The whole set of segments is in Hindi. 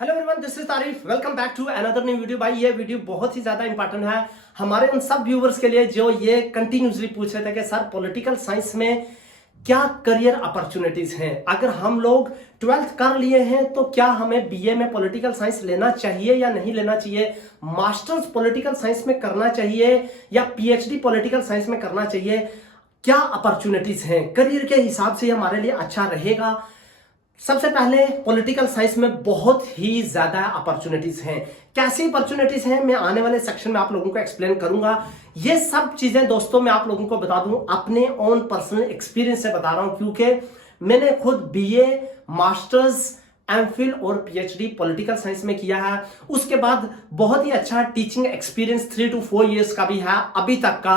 Hello everyone, this is Tarif. Welcome back to another new video. भाई ये वीडियो बहुत ही ज्यादा इंपॉर्टेंट है हमारे उन सब व्यूवर्स के लिए जो ये कंटिन्यूसली पूछ रहे थे कि सर पॉलिटिकल साइंस में क्या करियर अपॉर्चुनिटीज हैं। अगर हम लोग 12th कर लिए हैं तो क्या हमें बीए में पॉलिटिकल साइंस लेना चाहिए या नहीं लेना चाहिए, मास्टर्स पॉलिटिकल साइंस में करना चाहिए या पीएचडी पॉलिटिकल साइंस में करना चाहिए, क्या अपॉर्चुनिटीज हैं, करियर के हिसाब से हमारे लिए अच्छा रहेगा। सबसे पहले पॉलिटिकल साइंस में बहुत ही ज्यादा अपॉर्चुनिटीज हैं। कैसी अपॉर्चुनिटीज हैं मैं आने वाले सेक्शन में आप लोगों को एक्सप्लेन करूंगा। ये सब चीजें दोस्तों मैं आप लोगों को बता दूं अपने ओन पर्सनल एक्सपीरियंस से बता रहा हूं, क्योंकि मैंने खुद बीए, मास्टर्स, एमफिल और पीएचडी पॉलिटिकल साइंस में किया है। उसके बाद बहुत ही अच्छा टीचिंग एक्सपीरियंस 3 to 4 years का भी है अभी तक का,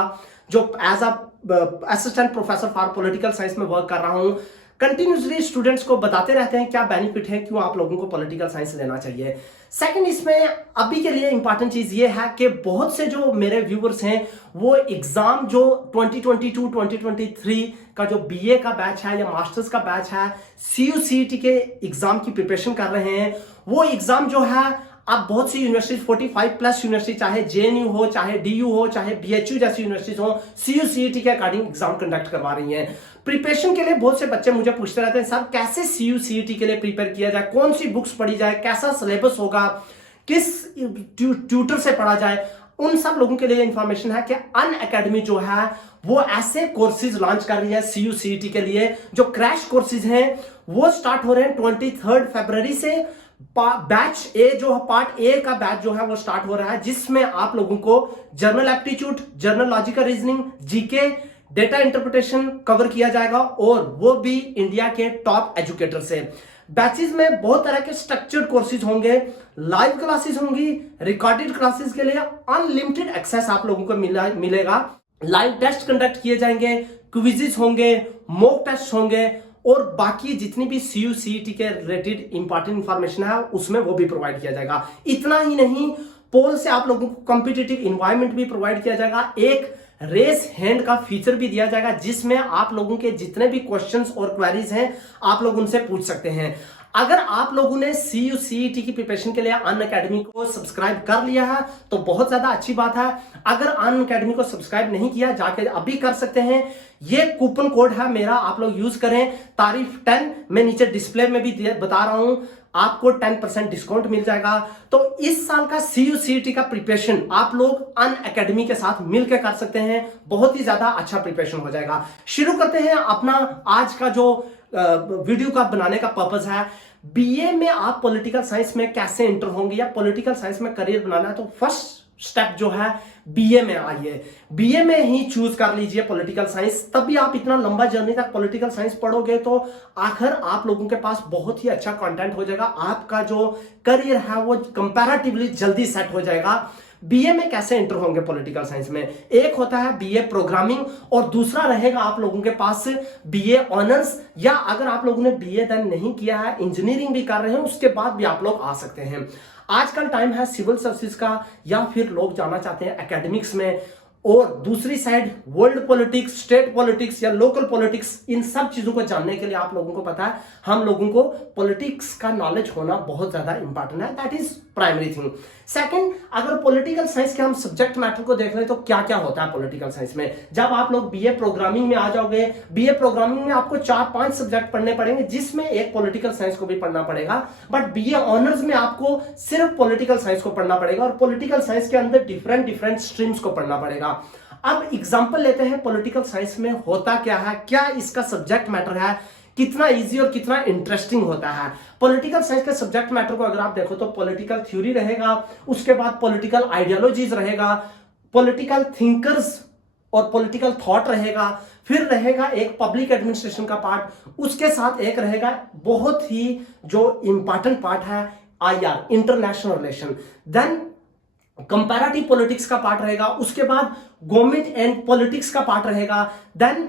जो as assistant professor for political science में वर्क कर रहा हूं। कंटिन्यूसली स्टूडेंट्स को बताते रहते हैं क्या बेनिफिट है, क्यों आप लोगों को पॉलिटिकल साइंस लेना चाहिए। सेकंड, इसमें अभी के लिए इंपॉर्टेंट चीज ये है कि बहुत से जो मेरे व्यूअर्स हैं वो एग्जाम जो 2022-2023 का जो बीए का बैच है या मास्टर्स का बैच है, सीयूसीईटी के एग्जाम की प्रिपरेशन कर रहे हैं। वो एग्जाम जो है अब बहुत सी यूनिवर्सिटी 45+ यूनिवर्सिटी, चाहे जेएनयू हो, चाहे डीयू हो, चाहे बीएचयू जैसी यूनिवर्सिटीज हो, सीयूसीईटी के अकॉर्डिंग एग्जाम कंडक्ट करवा रही हैं। प्रिपरेशन के लिए बहुत से बच्चे मुझे पूछते रहते हैं सर कैसे सीयूसीईटी के लिए प्रिपेयर किया जाए, कौन सी बुक्स पढ़ी जाए, कैसा सिलेबस होगा, किस ट्यूटर से पढ़ा जाए। उन सब लोगों के लिए इंफॉर्मेशन है कि अनअकैडमी जो है वो ऐसे कोर्सेज लॉन्च कर रही है सीयूसीईटी के लिए, जो क्रैश कोर्सेज हैं वो स्टार्ट हो रहे हैं 23 फरवरी से। बैच ए जो पार्ट ए का बैच जो है वो स्टार्ट हो रहा है, जिसमें आप लोगों को journal aptitude, journal logical reasoning, GK, data interpretation cover किया जाएगा, और वो भी इंडिया के टॉप एजुकेटर से। बैचेस में बहुत तरह के स्ट्रक्चर्ड कोर्सेज होंगे, लाइव क्लासेस होंगी, रिकॉर्डेड क्लासेस के लिए अनलिमिटेड एक्सेस आप लोगों को मिलेगा। लाइव टेस्ट कंडक्ट किए जाएंगे, क्विजेस होंगे, मॉक टेस्ट होंगे, और बाकी जितनी भी सीयूसीईटी के रिलेटेड इंपॉर्टेंट इंफॉर्मेशन है उसमें वो भी प्रोवाइड किया जाएगा। इतना ही नहीं, पोल से आप लोगों को कॉम्पिटिटिव इन्वायरमेंट भी प्रोवाइड किया जाएगा। एक रेस हैंड का फीचर भी दिया जाएगा, जिसमें आप लोगों के जितने भी क्वेश्चंस और क्वेरीज हैं आप लोग उनसे पूछ सकते हैं। अगर आप लोगों ने सीयूसीईटी की प्रिपरेशन के लिए अनअकैडमी को सब्सक्राइब कर लिया है तो बहुत ज्यादा अच्छी बात है। अगर अनअकैडमी को सब्सक्राइब नहीं किया जाके अभी कर सकते हैं। ये कूपन कोड है मेरा, आप लोग यूज करें, तारीफ 10। मैं नीचे डिस्प्ले में भी बता रहा हूं, आपको 10% डिस्काउंट मिल जाएगा। तो इस साल का सीयूसीईटी का प्रिपरेशन आप लोग अनअकैडमी के साथ मिलकर कर सकते हैं, बहुत ही ज्यादा अच्छा प्रिपरेशन हो जाएगा। शुरू करते हैं अपना आज का जो वीडियो का बनाने का पर्पस है। बीए में आप पॉलिटिकल साइंस में कैसे एंटर होंगे या पॉलिटिकल साइंस में करियर बनाना है, तो फर्स्ट स्टेप जो है बीए में आइए, बीए में ही चूज कर लीजिए पॉलिटिकल साइंस। तभी आप इतना लंबा जर्नी तक पॉलिटिकल साइंस पढ़ोगे तो आखिर आप लोगों के पास बहुत ही अच्छा कंटेंट हो जाएगा। आपका जो करियर है वो कंपैरेटिवली जल्दी सेट हो जाएगा। बीए में कैसे एंटर होंगे पॉलिटिकल साइंस में, एक होता है बीए प्रोग्रामिंग और दूसरा रहेगा आप लोगों के पास बीए ऑनर्स, या अगर आप लोगों ने बीए देन नहीं किया है, इंजीनियरिंग भी कर रहे हैं, उसके बाद भी आप लोग आ सकते हैं। आजकल टाइम है सिविल सर्विसेज का, या फिर लोग जाना चाहते हैं एकेडमिक्स में, और दूसरी side world politics, state politics या लोकल पॉलिटिक्स, इन सब चीजों को जानने के लिए आप लोगों को पता है हम लोगों को पॉलिटिक्स का नॉलेज होना बहुत ज्यादा इंपॉर्टेंट है। That is primary thing. Second, अगर पॉलिटिकल साइंस के हम सब्जेक्ट मैटर को देख रहे हैं तो क्या क्या होता है पॉलिटिकल साइंस में। जब आप लोग बीए प्रोग्रामिंग में आ जाओगे, बीए प्रोग्रामिंग में आपको 4-5 सब्जेक्ट पढ़ने पड़ेंगे, जिसमें एक पॉलिटिकल साइंस को भी पढ़ना पड़ेगा। बट बीए ऑनर्स में आपको सिर्फ पॉलिटिकल साइंस को पढ़ना पड़ेगा, और पॉलिटिकल साइंस के अंदर डिफरेंट स्ट्रीम्स को पढ़ना पड़ेगा। अब एग्जांपल लेते हैं पॉलिटिकल साइंस में होता क्या है, क्या इसका सब्जेक्ट मैटर है, कितना इजी और कितना इंटरेस्टिंग होता है। पॉलिटिकल साइंस के सब्जेक्ट मैटर को अगर आप देखो तो पॉलिटिकल थ्योरी रहेगा, उसके बाद पॉलिटिकल आइडियोलॉजीज रहेगा, पॉलिटिकल थिंकर्स और पॉलिटिकल थॉट रहेगा, फिर रहेगा एक पब्लिक एडमिनिस्ट्रेशन का पार्ट, उसके साथ एक रहेगा बहुत ही जो इंपॉर्टेंट पार्ट है IR, international relation, then comparative politics का पार्ट रहेगा, उसके बाद गवर्नमेंट एंड पॉलिटिक्स का पार्ट रहेगा, देन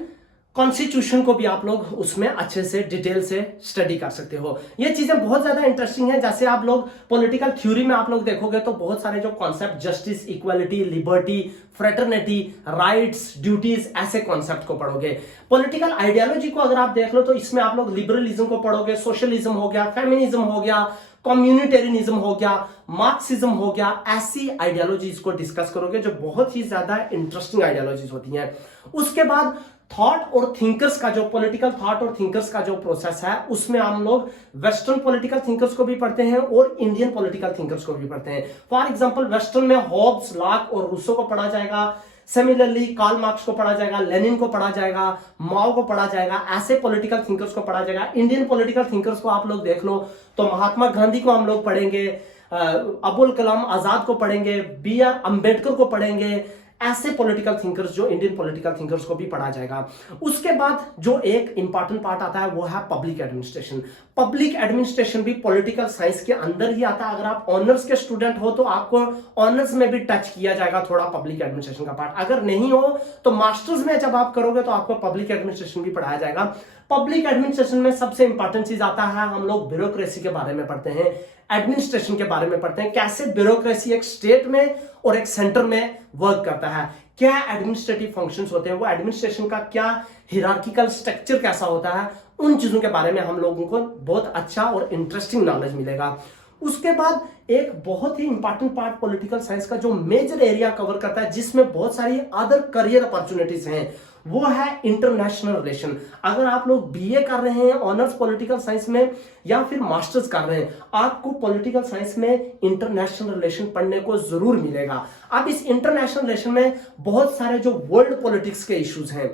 कॉन्स्टिट्यूशन को भी आप लोग उसमें अच्छे से डिटेल से स्टडी कर सकते हो। ये चीजें बहुत ज्यादा इंटरेस्टिंग है। जैसे आप लोग पॉलिटिकल थ्योरी में आप लोग देखोगे तो बहुत सारे जो concept, justice, equality, liberty, fraternity, rights, duties, ऐसे कॉन्सेप्ट को पढ़ोगे। पॉलिटिकल आइडियोलॉजी को अगर आप देख लो तो इसमें आप लोग लिबरलिज्म को पढ़ोगे, सोशलिज्म हो गया, फेमिनिज्म हो गया, कम्युनिटेरियनिज्म हो गया, मार्क्सिज्म हो गया, ऐसी आइडियोलॉजीज को डिस्कस करोगे जो बहुत ही ज्यादा इंटरेस्टिंग आइडियोलॉजीज होती हैं। उसके बाद थॉट और थिंकर्स का जो पॉलिटिकल थॉट और थिंकर्स का जो प्रोसेस है उसमें हम लोग वेस्टर्न पॉलिटिकल थिंकर्स को भी पढ़ते हैं और इंडियन पॉलिटिकल थिंकर्स को भी पढ़ते हैं। फॉर एग्जांपल वेस्टर्न में हॉब्स, लॉक और रूसो को पढ़ा जाएगा। सिमिलरली कार्ल मार्क्स को पढ़ा जाएगा, लेनिन को पढ़ा जाएगा, माओ को पढ़ा जाएगा, ऐसे पॉलिटिकल थिंकर्स को पढ़ा जाएगा। इंडियन पॉलिटिकल थिंकर्स को आप लोग देख लो तो महात्मा गांधी को हम लोग पढ़ेंगे, अबुल कलाम आजाद को पढ़ेंगे, B.R. अंबेडकर को पढ़ेंगे, ऐसे पॉलिटिकल थिंकर्स जो इंडियन पॉलिटिकल थिंकर्स को भी पढ़ा जाएगा। उसके बाद जो एक इंपॉर्टेंट पार्ट आता है वो है पब्लिक एडमिनिस्ट्रेशन। पब्लिक एडमिनिस्ट्रेशन भी पॉलिटिकल साइंस के अंदर ही आता है। अगर आप ऑनर्स के स्टूडेंट हो तो आपको ऑनर्स में भी टच किया जाएगा थोड़ा पब्लिक एडमिनिस्ट्रेशन का पार्ट। अगर नहीं हो तो मास्टर्स में जब आप करोगे तो आपको पब्लिक एडमिनिस्ट्रेशन भी पढ़ाया जाएगा। पब्लिक एडमिनिस्ट्रेशन में सबसे इंपॉर्टेंट चीज आता है, हम लोग ब्यूरोक्रेसी के बारे में पढ़ते हैं, एडमिनिस्ट्रेशन के बारे में पढ़ते हैं, कैसे ब्यूरोक्रेसी एक स्टेट में और एक सेंटर में वर्क करता है, क्या एडमिनिस्ट्रेटिव फंक्शंस होते हैं, वो एडमिनिस्ट्रेशन का क्या हिरार्किकल स्ट्रक्चर कैसा होता है, उन चीजों के बारे में हम लोगों को बहुत अच्छा और इंटरेस्टिंग नॉलेज मिलेगा। उसके बाद एक बहुत ही इंपॉर्टेंट पार्ट पॉलिटिकल साइंस का जो मेजर एरिया कवर करता है जिसमें बहुत सारी अदर करियर अपॉर्चुनिटीज हैं वो है इंटरनेशनल रिलेशन। अगर आप लोग बीए कर रहे हैं ऑनर्स पॉलिटिकल साइंस में या फिर मास्टर्स कर रहे हैं, आपको पॉलिटिकल साइंस में इंटरनेशनल रिलेशन पढ़ने को जरूर मिलेगा। अब इस इंटरनेशनल रिलेशन में बहुत सारे जो वर्ल्ड पॉलिटिक्स के इश्यूज हैं,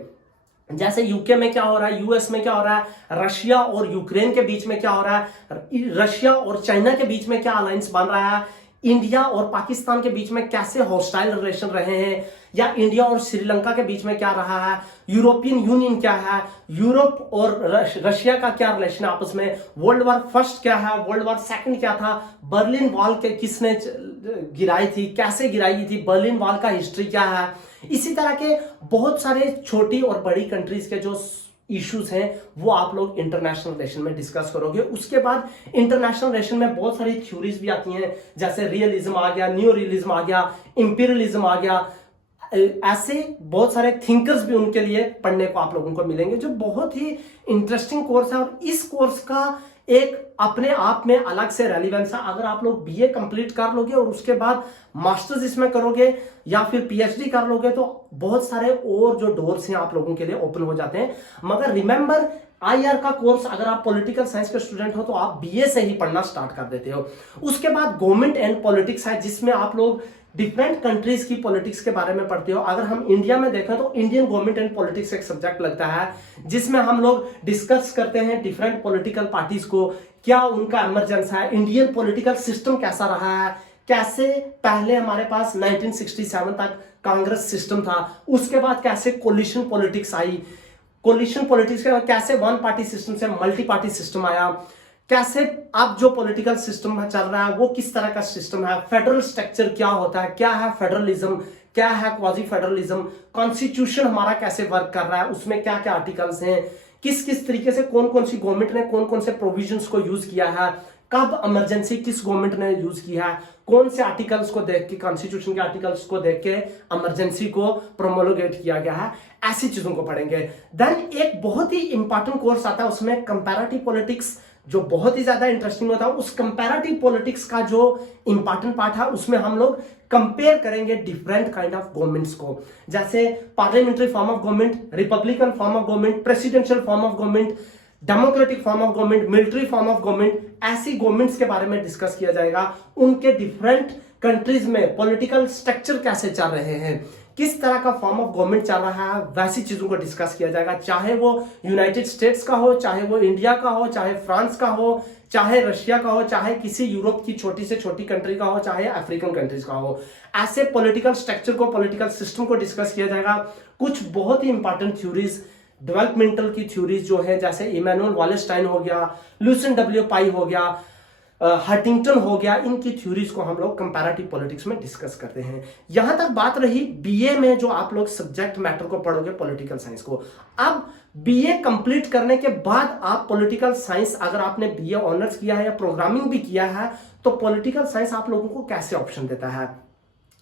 जैसे यूके में क्या हो रहा है, यूएस में क्या हो रहा है, रशिया और यूक्रेन के बीच में क्या हो रहा है, रशिया और चाइना के बीच में क्या अलायंस बन रहा है, इंडिया और पाकिस्तान के बीच में कैसे हॉस्टाइल रिलेशन रहे हैं, या इंडिया और श्रीलंका के बीच में क्या रहा है, यूरोपियन यूनियन क्या है, यूरोप और रशिया का क्या रिलेशन है आपस में, वर्ल्ड वॉर फर्स्ट क्या है, वर्ल्ड वॉर सेकंड क्या था, बर्लिन वॉल के किसने गिराई थी, कैसे गिराई थी, बर्लिन वॉल का हिस्ट्री क्या है। इसी तरह के बहुत सारे छोटी और बड़ी कंट्रीज के जो इश्यूज हैं वो आप लोग इंटरनेशनल रिलेशन में डिस्कस करोगे। उसके बाद इंटरनेशनल रिलेशन में बहुत सारी थ्योरीज भी आती हैं, जैसे रियलिज्म आ गया, न्यू रियलिज्म आ गया, इंपीरियलिज्म आ गया, ऐसे बहुत सारे थिंकर्स भी उनके लिए पढ़ने को आप लोगों को मिलेंगे जो बहुत ही इंटरेस्टिंग कोर्स है। और इस कोर्स का एक अपने आप में अलग से रेलिवेंस है। अगर आप लोग बीए कंप्लीट कर लोगे और उसके बाद मास्टर्स इसमें करोगे या फिर पीएचडी कर लोगे तो बहुत सारे और जो डोर्स हैं आप लोगों के लिए ओपन हो जाते हैं। मगर रिमेंबर, आईआर का कोर्स अगर आप पॉलिटिकल साइंस के स्टूडेंट हो तो आप बीए से ही पढ़ना स्टार्ट कर देते हो। उसके बाद गवर्नमेंट एंड पॉलिटिक्स है जिसमें आप लोग डिफरेंट कंट्रीज की पॉलिटिक्स के बारे में पढ़ते हो। अगर हम इंडिया में देखें तो इंडियन गवर्नमेंट एंड पॉलिटिक्स एक सब्जेक्ट लगता है जिसमें हम लोग डिस्कस करते हैं डिफरेंट पॉलिटिकल पार्टीज को, क्या उनका इमरजेंस है, इंडियन पॉलिटिकल सिस्टम कैसा रहा है, कैसे पहले हमारे पास 1967 तक कांग्रेस सिस्टम था, उसके बाद कैसे कोलिशन पॉलिटिक्स आई, कोलिशन पॉलिटिक्स के बाद कैसे वन पार्टी सिस्टम से मल्टी पार्टी सिस्टम आया, कैसे अब जो पॉलिटिकल सिस्टम चल रहा है वो किस तरह का सिस्टम है, फेडरल स्ट्रक्चर क्या होता है, क्या है फेडरलिज्म, क्या है क्वाजी फेडरलिज्म, कॉन्स्टिट्यूशन हमारा कैसे वर्क कर रहा है, उसमें क्या क्या आर्टिकल्स हैं, किस किस तरीके से कौन कौन सी गवर्नमेंट ने कौन कौन से प्रोविजंस को यूज किया है, कब इमरजेंसी किस गवर्नमेंट ने यूज किया है, कौन से आर्टिकल्स को देख के, कॉन्स्टिट्यूशन के आर्टिकल्स को देख के इमरजेंसी को प्रोमोलगेट किया गया है, ऐसी चीजों को पढ़ेंगे। देन एक बहुत ही इंपॉर्टेंट कोर्स आता है उसमें कंपैरेटिव पॉलिटिक्स, जो बहुत ही ज्यादा इंटरेस्टिंग होता है। उस कंपैरेटिव पॉलिटिक्स का जो इंपॉर्टेंट पार्ट है उसमें हम लोग कंपेयर करेंगे डिफरेंट काइंड ऑफ गवर्नमेंट्स को, जैसे parliamentary form of government, Republican form of government, presidential form of government, democratic form of government, military form of government, ऐसी गवर्नमेंट्स के बारे में डिस्कस किया जाएगा। उनके डिफरेंट कंट्रीज में पॉलिटिकल स्ट्रक्चर कैसे चल रहे हैं, किस तरह का फॉर्म ऑफ गवर्नमेंट चल रहा है, वैसी चीजों को डिस्कस किया जाएगा। चाहे वो यूनाइटेड स्टेट्स का हो, चाहे वो इंडिया का हो, चाहे फ्रांस का हो, चाहे रशिया का हो, चाहे किसी यूरोप की छोटी से छोटी कंट्री का हो, चाहे अफ्रीकन कंट्रीज का हो, ऐसे पॉलिटिकल स्ट्रक्चर को, पॉलिटिकल सिस्टम को डिस्कस किया जाएगा। कुछ बहुत ही इंपॉर्टेंट थ्योरीज, डेवलपमेंटल की थ्योरीज जो है, जैसे इमैनुअल वालेस्टाइन हो गया, लुसेंट डब्ल्यू पाई हो गया, हंटिंगटन हो गया, इनकी थ्योरीज को हम लोग कंपैरेटिव पॉलिटिक्स में डिस्कस करते हैं। यहां तक बात रही बीए में जो आप लोग सब्जेक्ट मैटर को पढ़ोगे पॉलिटिकल साइंस को। अब बीए कंप्लीट करने के बाद आप पॉलिटिकल साइंस, अगर आपने बीए ऑनर्स किया है या प्रोग्रामिंग भी किया है, तो पॉलिटिकल साइंस आप लोगों को कैसे ऑप्शन देता है।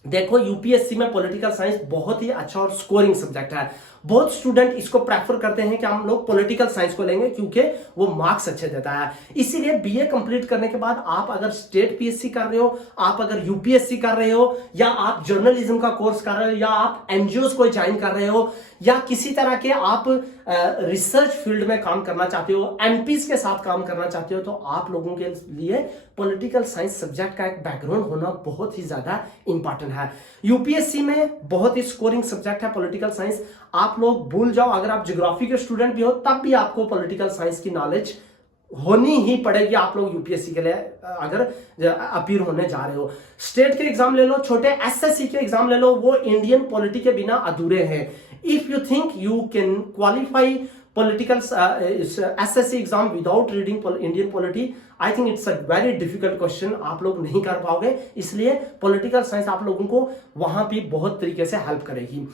देखो यूपीएससी में पॉलिटिकल साइंस बहुत ही अच्छा और स्कोरिंग सब्जेक्ट है। बहुत स्टूडेंट इसको प्रेफर करते हैं कि हम लोग पॉलिटिकल साइंस को लेंगे क्योंकि वो मार्क्स अच्छे देता है। इसीलिए बीए कंप्लीट करने के बाद आप अगर स्टेट पीएससी कर रहे हो, आप अगर यूपीएससी कर रहे हो, या आप जर्नलिज्म का कोर्स कर रहे हो, या आप एनजीओ को ज्वाइन कर रहे हो, या किसी तरह के आप रिसर्च फील्ड में काम करना चाहते हो, एमपीज के साथ काम करना चाहते हो, तो आप लोगों के लिए पॉलिटिकल साइंस सब्जेक्ट का एक बैकग्राउंड होना बहुत ही ज्यादा इंपॉर्टेंट है। यूपीएससी में बहुत ही स्कोरिंग सब्जेक्ट है पॉलिटिकल साइंस। आप लोग भूल जाओ, अगर आप ज्योग्राफी के स्टूडेंट भी हो तब भी आपको पॉलिटिकल साइंस की नॉलेज होनी ही पड़ेगी। आप लोग यूपीएससी के लिए अगर अपीयर होने जा रहे हो, स्टेट के एग्जाम ले लो, छोटे एसएससी के एग्जाम ले लो, वो इंडियन पॉलिटी के बिना अधूरे हैं। If you think you can qualify political SSC exam without reading Indian polity, I think it's a very difficult question, आप लोग नहीं कर पाओगे। इसलिए पॉलिटिकल साइंस आप लोगों को वहां भी बहुत तरीके से हेल्प करेगी।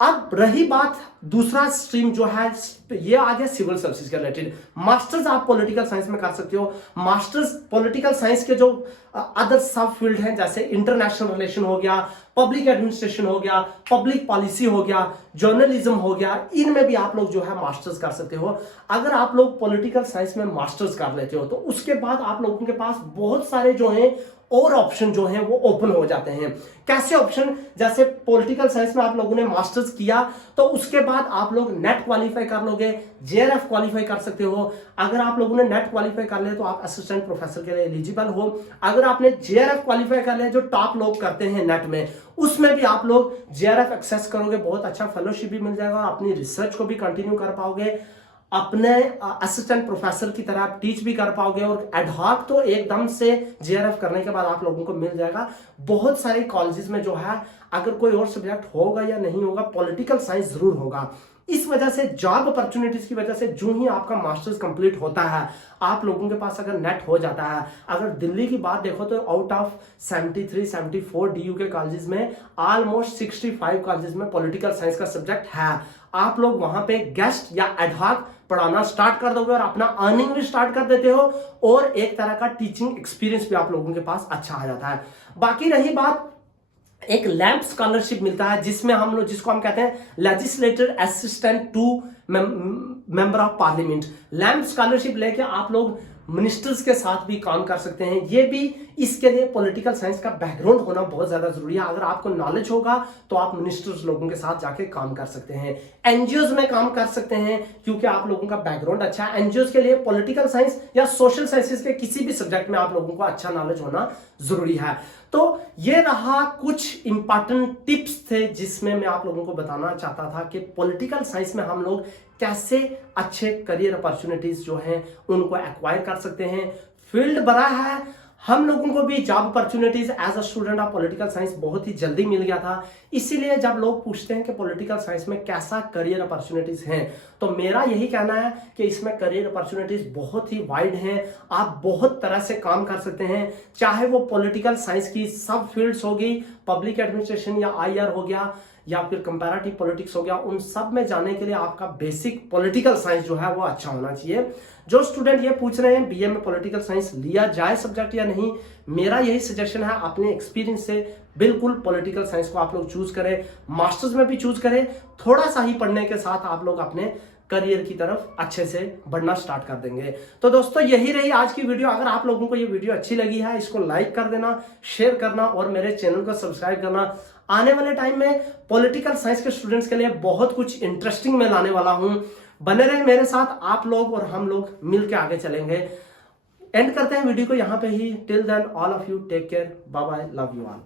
अब रही बात दूसरा स्ट्रीम जो है, ये आ गया सिविल सर्विसेज के रिलेटेड। मास्टर्स आप पॉलिटिकल साइंस में कर सकते हो। मास्टर्स पॉलिटिकल साइंस के जो अदर सब फील्ड हैं, जैसे इंटरनेशनल रिलेशन हो गया, पब्लिक एडमिनिस्ट्रेशन हो गया, पब्लिक पॉलिसी हो गया, जर्नलिज्म हो गया, इनमें भी आप लोग जो है मास्टर्स कर सकते हो। अगर आप लोग पॉलिटिकल साइंस में मास्टर्स कर लेते हो तो उसके बाद आप लोगों के पास बहुत सारे जो हैं और ऑप्शन जो हैं वो ओपन हो जाते हैं। कैसे ऑप्शन? जैसे पॉलिटिकल साइंस में आप लोगों ने मास्टर्स किया तो उसके बाद आप लोग नेट क्वालिफाई कर लोगे, जेआरएफ क्वालिफाई कर सकते हो। अगर आप लोगों ने नेट क्वालिफाई कर लिया तो आप असिस्टेंट प्रोफेसर के लिए एलिजिबल हो। अगर आपने जेआरएफ क्वालिफाई कर लिया, जो टॉप लोग करते हैं नेट में, उसमें भी आप लोग जेआरएफ एक्सेस करोगे, बहुत अच्छा फेलोशिप भी मिल जाएगा, अपनी रिसर्च को भी कंटिन्यू कर पाओगे, अपने असिस्टेंट प्रोफेसर की तरह आप टीच भी कर पाओगे, और एडहॉक तो एकदम से जेआरएफ करने के बाद आप लोगों को मिल जाएगा। बहुत सारे कॉलेजेस में जो है, अगर कोई और सब्जेक्ट होगा या नहीं होगा, पॉलिटिकल साइंस जरूर होगा। इस वजह से जॉब अपॉर्चुनिटीज की वजह से जो ही आपका मास्टर्स कंप्लीट होता है, आप लोगों के पास अगर नेट हो जाता है, अगर दिल्ली की बात देखो तो आउट ऑफ 73-74 डीयू के कॉलेजेस में ऑलमोस्ट 65 कॉलेजेस में पॉलिटिकल साइंस का सब्जेक्ट है। आप लोग वहां पे गेस्ट या एडहॉक पढ़ाना स्टार्ट कर दोगे और अपना अर्निंग भी स्टार्ट कर देते हो, और एक तरह का टीचिंग एक्सपीरियंस भी आप लोगों के पास अच्छा आ जाता है। बाकी रही बात, एक लैंप स्कॉलरशिप मिलता है जिसमें हम लोग, जिसको हम कहते हैं legislator assistant to member of parliament. LAMP scholarship लेके आप लोग मिनिस्टर्स के साथ भी काम कर सकते हैं। ये भी, इसके लिए पॉलिटिकल साइंस का बैकग्राउंड होना बहुत ज्यादा जरूरी है। अगर आपको नॉलेज होगा तो आप मिनिस्टर्स लोगों के साथ जाके काम कर सकते हैं, एनजीओज में काम कर सकते हैं, क्योंकि आप लोगों का बैकग्राउंड अच्छा है। एनजीओज के लिए पॉलिटिकल साइंस या सोशल साइंसेज के किसी भी सब्जेक्ट में आप लोगों को अच्छा नॉलेज होना जरूरी है। तो ये रहा कुछ इंपॉर्टेंट टिप्स थे जिसमें मैं आप लोगों को बताना चाहता था कि पॉलिटिकल साइंस में हम लोग कैसे अच्छे करियर अपॉर्चुनिटीज जो हैं उनको एक्वायर कर सकते हैं। फील्ड बड़ा है, हम लोगों को भी job opportunities as a student of political science बहुत ही जल्दी मिल गया था। इसीलिए जब लोग पूछते हैं कि पॉलिटिकल साइंस में कैसा करियर अपॉर्चुनिटीज हैं, तो मेरा यही कहना है कि इसमें करियर अपॉर्चुनिटीज बहुत ही वाइड हैं। आप बहुत तरह से काम कर सकते हैं, चाहे वो पॉलिटिकल साइंस की सब फील्ड्स होगी, पब्लिक एडमिनिस्ट्रेशन या आईआर हो गया, या फिर कंपैरेटिव पॉलिटिक्स हो गया, उन सब में जाने के लिए आपका बेसिक पॉलिटिकल साइंस जो है वो अच्छा होना चाहिए। जो स्टूडेंट ये पूछ रहे हैं बीए में पॉलिटिकल साइंस लिया जाए सब्जेक्ट या नहीं, मेरा यही सजेशन है, अपने एक्सपीरियंस से बिल्कुल पॉलिटिकल साइंस को आप लोग चूज करें, मास्टर्स में भी चूज करें। थोड़ा सा ही पढ़ने के साथ आप लोग अपने करियर की तरफ अच्छे से बढ़ना स्टार्ट कर देंगे। तो दोस्तों यही रही आज की वीडियो। अगर आप लोगों को ये वीडियो अच्छी लगी है, इसको लाइक कर देना, शेयर करना और मेरे चैनल को सब्सक्राइब करना। आने वाले टाइम में पॉलिटिकल साइंस के स्टूडेंट्स के लिए बहुत कुछ इंटरेस्टिंग मैं लाने वाला हूं। बने रहे मेरे साथ, आप लोग और हम लोग मिलकर आगे चलेंगे। एंड करते हैं वीडियो को यहां पे ही। Till then all of you take care, bye bye, love you all.